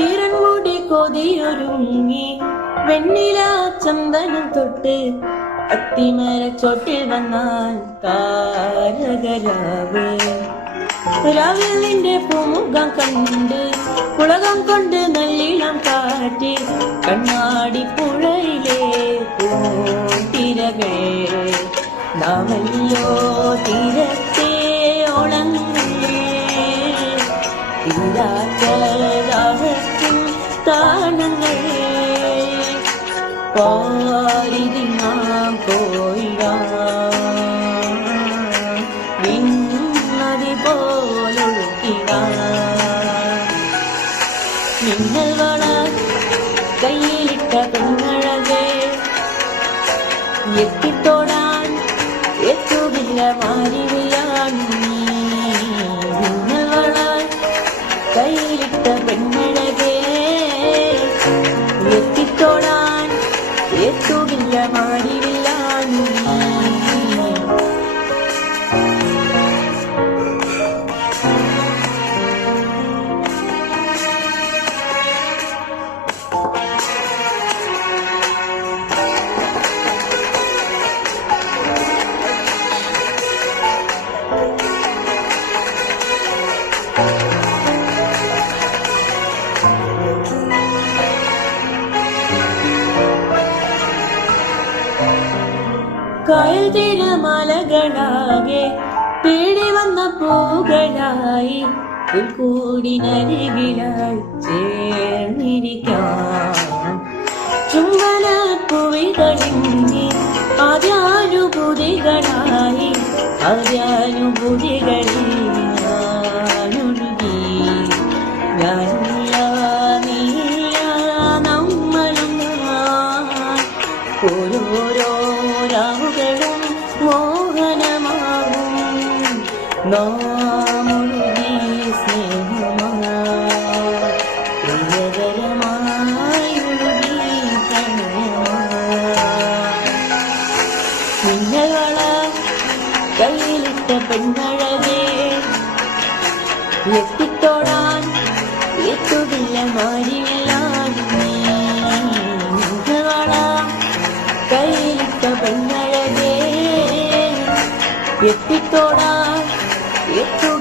ഈരൻമുടി കൊതിയൊരുങ്ങി വെണ്ണില ചന്ദനം തൊട്ട് അത്തിമരച്ചോട്ടിൽ വന്നാൽ താരകരാവ് രാവിൽ നിന്റെ പൂമുഖം കണ്ട് പുളകം കൊണ്ട് നല്ലിളം കാറ്റി കണ്ണാടി പുഴയിലെ പൂത്തിരകൾ നാമല്ലോ തീരത്തെ ഓളങ്ങളേ തീരാത്തതാഹത്തിൻ താണങ്ങൾ പാരിതി നാം പോയിടാ വിണ്ണതി പോലൊഴുകിടാ നിങ്ങൾ വള കയ്യിലിട്ട പെണ്ണഴകേ എത്തിത്തോടാൻ എത്തുകില്ല മാറിവിലാണ് നിങ്ങൾ വള കയ്യിലിട്ട പെണ്ണഴകേ എത്തിത്തോടാൻ എത്തുകില്ല മാറിവിലാണ് കായൽ തിരമലകളാകെ തേടി വന്ന പൂകളായി പുൽക്കൂടിനരികിലായി ചേർന്നിരിക്കാം ചുംബനപ്പുവികളിങ്ങി ആദ്യാനുഭൂതികളായി ആദ്യാനുഭൂതികളിൽ ഞാനൊഴുകി ഞാനില്ല നീല്ല നമ്മളും ഓരോരോ രാവുകളും മോഹനമാകും നാമൊഴുകി സ്നേഹമായി ഒഴുകി നിങ്ങള കയ്യിലിട്ട പെണ്ണഴകേ എത്തിത്തോടാൻ എത്തുകില്ല മാറിയില്ലാതെ നിങ്ങള കയ്യിലിട്ട പെണ്ണഴകേ എത്തിത്തോടാൻ എത്തു